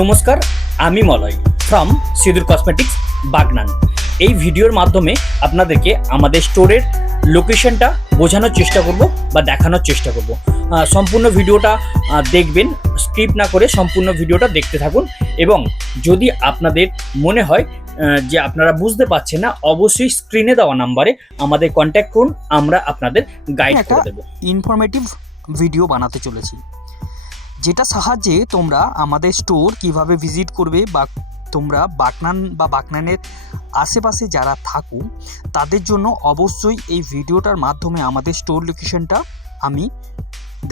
নমস্কার, আমি মলয় ফ্রম সিঁদুর কসমেটিক্স বাগনান। এই ভিডিওর মাধ্যমে আপনাদেরকে আমাদের স্টোরের লোকেশনটা বোঝানোর চেষ্টা করব বা দেখানোর চেষ্টা করব। সম্পূর্ণ ভিডিওটা দেখবেন, স্কিপ না করে সম্পূর্ণ ভিডিওটা দেখতে থাকুন। এবং যদি আপনাদের মনে হয় যে আপনারা বুঝতে পারছেন না, অবশ্যই স্ক্রিনে দেওয়া নাম্বারে আমাদের কন্ট্যাক্ট করুন, আমরা আপনাদের গাইড করে দেব। ইনফরমেটিভ ভিডিও বানাতে চলেছি, যেটা সাহায্যে তোমরা আমাদের স্টোর কিভাবে ভিজিট করবে বা তোমরা বাগনান বা বাগনানের আশেপাশে যারা থাকো তাদের জন্য অবশ্যই এই ভিডিওটার মাধ্যমে আমাদের স্টোর লোকেশনটা আমি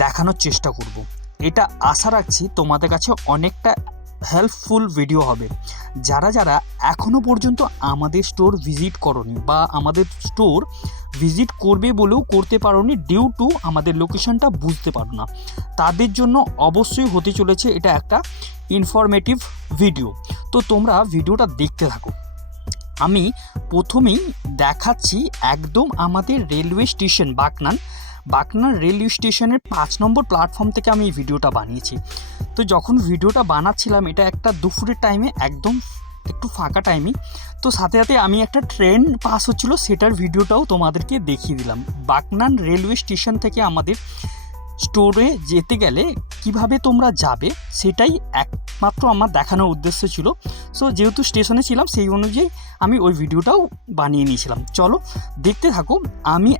দেখানোর চেষ্টা করব। এটা আশা রাখছি তোমাদের কাছে অনেকটা হেল্পফুল ভিডিও হবে। যারা যারা এখনও পর্যন্ত আমাদের স্টোর ভিজিট করনি বা আমাদের স্টোর ভিজিট করবে বলেও করতে পারোনি ডিউ টু আমাদের লোকেশনটা বুঝতে পারো না, তাদের জন্য অবশ্যই হতে চলেছে এটা একটা ইনফরমেটিভ ভিডিও। তো তোমরা ভিডিওটা দেখতে থাকো। আমি প্রথমেই দেখাচ্ছি একদম আমাদের রেলওয়ে স্টেশন বাগনান রেলওয়ে স্টেশনের 5 নম্বর প্ল্যাটফর্ম থেকে আমি এই ভিডিওটা বানিয়েছি। তো যখন ভিডিওটা বানাচ্ছিলাম এটা একটা দুপুরের টাইমে, একদম একটু ফাঁকা টাইমে, তো সাথে সাথে আমি একটা ট্রেন পাস হচ্ছিলো সেটার ভিডিওটাও তোমাদেরকে দেখিয়ে দিলাম। বাগনান রেলওয়ে স্টেশন থেকে আমাদের স্টোরে যেতে গেলে কিভাবে তোমরা যাবে সেটাই একমাত্র আমার দেখানোর উদ্দেশ্য ছিল। সো যেহেতু স্টেশনে ছিলাম সেই অনুযায়ী আমি ওই ভিডিওটাও বানিয়ে নিয়েছিলাম। চলো দেখতে থাকো। আমি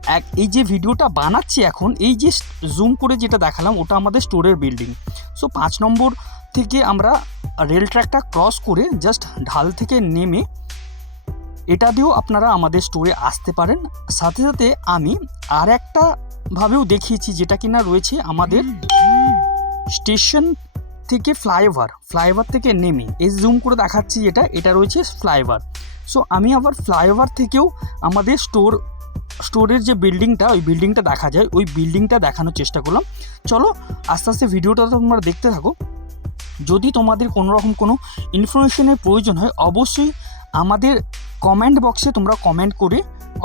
এই যে ভিডিওটা বানাচ্ছি এখন, এই যে জুম করে যেটা দেখালাম ওটা আমাদের স্টোরের বিল্ডিং। সো 5 নম্বর থেকে আমরা রেল ট্র্যাকটা ক্রস করে জাস্ট ঢাল থেকে নেমে এটা দিয়েও আপনারা আমাদের স্টোরে আসতে পারেন। সাথে সাথে আমি আর একটা ভাবেও দেখিয়েছি যেটা কিনা রয়েছে আমাদের স্টেশন থেকে ফ্লাইওভার থেকে নেমে এই জুম করে দেখাচ্ছি, এটা রয়েছে ফ্লাইওভার। সো আমি আবার ফ্লাইওভার থেকেও আমাদের স্টোরের যে বিল্ডিংটা, ওই বিল্ডিংটা দেখা যায়, ওই বিল্ডিংটা দেখানোর চেষ্টা করলাম। চলো আস্তে আস্তে ভিডিওটা তোমরা দেখতে থাকো। যদি তোমাদের কোনোরকম কোনো ইনফরমেশনের প্রয়োজন হয় অবশ্যই আমাদের কমেন্ট বক্সে তোমরা কমেন্ট করে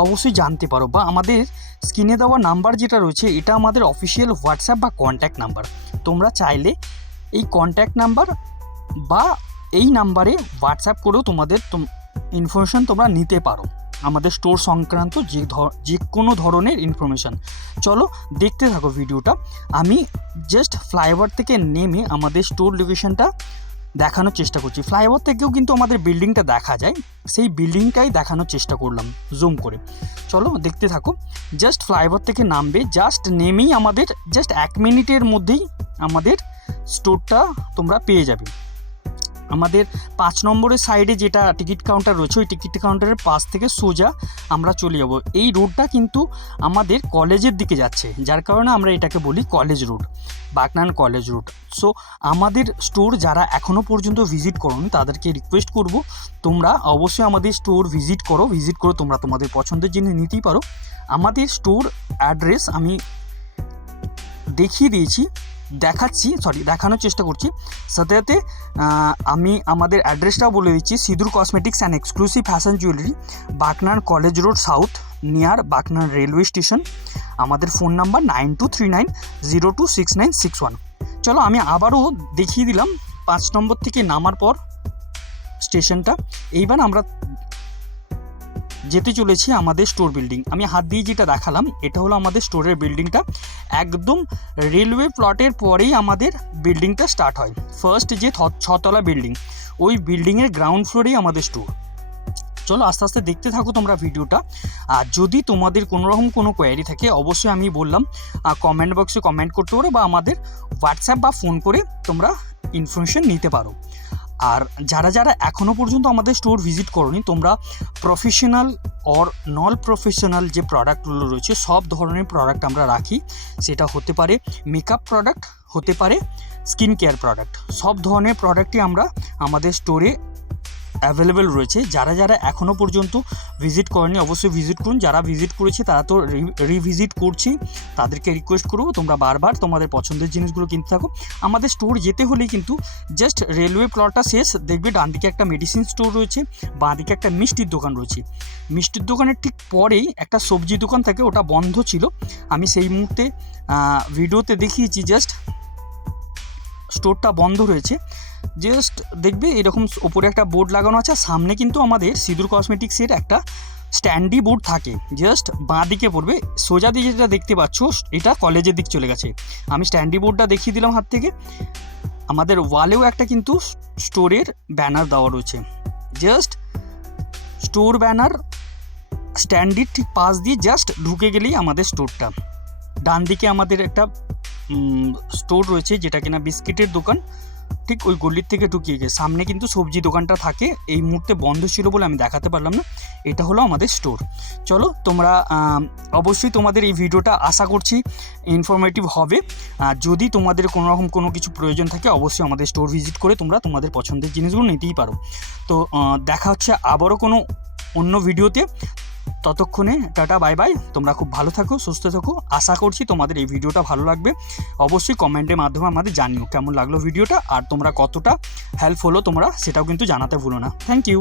অবশ্যই জানতে পারো, বা আমাদের স্ক্রিনে দেওয়া নাম্বার যেটা রয়েছে এটা আমাদের অফিসিয়াল হোয়াটসঅ্যাপ বা কন্ট্যাক্ট নাম্বার। তোমরা চাইলে এই কন্ট্যাক্ট নাম্বার বা এই নাম্বারে হোয়াটসঅ্যাপ করেও তোমাদের ইনফরমেশান তোমরা নিতে পারো, আমাদের স্টোর সংক্রান্ত যে কোনো ধরনের ইনফরমেশান। চলো দেখতে থাকো ভিডিওটা। আমি জাস্ট ফ্লাইওভার থেকে নেমে আমাদের স্টোর লোকেশনটা দেখানোর চেষ্টা করছি। ফ্লাইওভার থেকেও কিন্তু আমাদের বিল্ডিংটা দেখা যায়, সেই বিল্ডিংটাই দেখানোর চেষ্টা করলাম জুম করে। চলো দেখতে থাকো। জাস্ট ফ্লাইওভার থেকে নামবে, জাস্ট নেমেই আমাদের জাস্ট 1 মিনিটের মধ্যেই আমাদের স্টোরটা তোমরা পেয়ে যাবে। আমাদের 5 নম্বরের সাইডে যেটা টিকিট কাউন্টার রয়েছে ওই টিকিট কাউন্টারের পাশ থেকে সোজা আমরা চলে যাব। এই রোডটা কিন্তু আমাদের কলেজের দিকে যাচ্ছে, যার কারণে আমরা এটাকে বলি college road, Bagnan college road. So আমাদের স্টোর যারা এখনও পর্যন্ত ভিজিট করোনি তাদেরকে রিকোয়েস্ট করব তোমরা অবশ্যই আমাদের স্টোর ভিজিট করো তোমরা তোমাদের পছন্দের জিনিস নিতেই পারো। আমাদের স্টোর অ্যাড্রেস আমি দেখিয়ে দিয়েছি, দেখানোর চেষ্টা করছি। সাথে সাথে আমি আমাদের অ্যাড্রেসটাও বলে দিচ্ছি, সিঁদুর cosmetics and exclusive fashion jewellery, Bagnan college road south, near Bagnan railway station. আমাদের ফোন নাম্বার 9239026961। চলো আমি আবারও দেখিয়ে দিলাম 5 নম্বর থেকে নামার পর স্টেশনটা। এইবার আমরা যেতে চলেছি আমাদের স্টোর বিল্ডিং। আমি হাত দিয়ে যেটা দেখালাম এটা হলো আমাদের স্টোরের বিল্ডিংটা। একদম রেলওয়ে প্লটের পরেই আমাদের বিল্ডিংটা স্টার্ট হয়। ফার্স্ট যে 6 তলা বিল্ডিং, ওই বিল্ডিংয়ের গ্রাউন্ড ফ্লোরেই আমাদের স্টোর। চলো আস্তে আস্তে দেখতে থাকো তোমরা ভিডিওটা। আর যদি তোমাদের কোনোরকম কোনো কোয়ারি থাকে অবশ্যই আমি বললাম কমেন্ট বক্সে কমেন্ট করতে পারো, বা আমাদের হোয়াটসঅ্যাপ বা ফোন করে তোমরা ইনফরমেশন নিতে পারো। আর যারা যারা এখনও পর্যন্ত আমাদের স্টোর ভিজিট করোনি, তোমরা প্রফেশনাল অর নন প্রফেশনাল যে প্রোডাক্টগুলো রয়েছে সব ধরনের প্রোডাক্ট আমরা রাখি। সেটা হতে পারে মেকআপ প্রোডাক্ট, হতে পারে স্কিন কেয়ার প্রোডাক্ট, সব ধরনের প্রোডাক্টই আমরা আমাদের স্টোরে অ্যাভেলেবেল রয়েছে। যারা যারা এখনও পর্যন্ত ভিজিট করেনি অবশ্যই ভিজিট করুন, যারা ভিজিট করেছে তারা তো রিভিজিট করছি, তাদেরকে রিকোয়েস্ট করবো তোমরা বারবার তোমাদের পছন্দের জিনিসগুলো কিনতে থাকো। আমাদের স্টোর যেতে হলেই কিন্তু জাস্ট রেলওয়ে প্লটটা শেষ, দেখবে ডান দিকে একটা মেডিসিন স্টোর রয়েছে, বাঁ দিকে একটা মিষ্টির দোকান রয়েছে। মিষ্টির দোকানের ঠিক পরেই একটা সবজি দোকান থাকে, ওটা বন্ধ ছিল, আমি সেই মুহূর্তে ভিডিওতে দেখিয়েছি। জাস্ট স্টোরটা বন্ধ রয়েছে, জাস্ট দেখবে এরকম ওপরে একটা বোর্ড লাগানো আছে, আর সামনে কিন্তু আমাদের সিঁদুর কসমেটিক্সের একটা স্ট্যান্ডি বোর্ড থাকে, জাস্ট বাঁ দিকে পড়বে। সোজা দিকে যেটা দেখতে পাচ্ছ এটা কলেজের দিক চলে গেছে। আমি স্ট্যান্ডি বোর্ডটা দেখিয়ে দিলাম হাত থেকে। আমাদের ওয়ালেও একটা কিন্তু স্টোরের ব্যানার দেওয়া রয়েছে, জাস্ট স্টোর ব্যানার স্ট্যান্ডির ঠিক পাশ দিয়ে জাস্ট ঢুকে গেলেই আমাদের স্টোরটা। ডান দিকে আমাদের একটা স্টোর রয়েছে যেটা কিনা বিস্কিটের দোকান, ঠিক ওই গলির থেকে ঢুকিয়ে গিয়ে সামনে কিন্তু সবজি দোকানটা থাকে। এই মুহূর্তে বন্ধ ছিল বলে আমি দেখাতে পারলাম না। এটা হলো আমাদের স্টোর। চলো তোমরা অবশ্যই তোমাদের এই ভিডিওটা আশা করছি ইনফরমেটিভ হবে। যদি তোমাদের কোনো রকম কোনো কিছু প্রয়োজন থাকে অবশ্যই আমাদের স্টোর ভিজিট করে তোমরা তোমাদের পছন্দের জিনিসগুলো নিতেই পারো। তো দেখা হচ্ছে আবারও কোনো অন্য ভিডিওতে। ততক্ষণে টাটা বাই বাই। তোমরা খুব ভালো থাকো, সুস্থ থাকো। আশা করছি তোমাদের এই ভিডিওটা ভালো লাগবে। অবশ্যই কমেন্টের মাধ্যমে আমাদের জানিও কেমন লাগলো ভিডিওটা, আর তোমরা কতটা হেল্প হলো তোমরা সেটাও কিন্তু জানাতে ভুলো না। Thank you.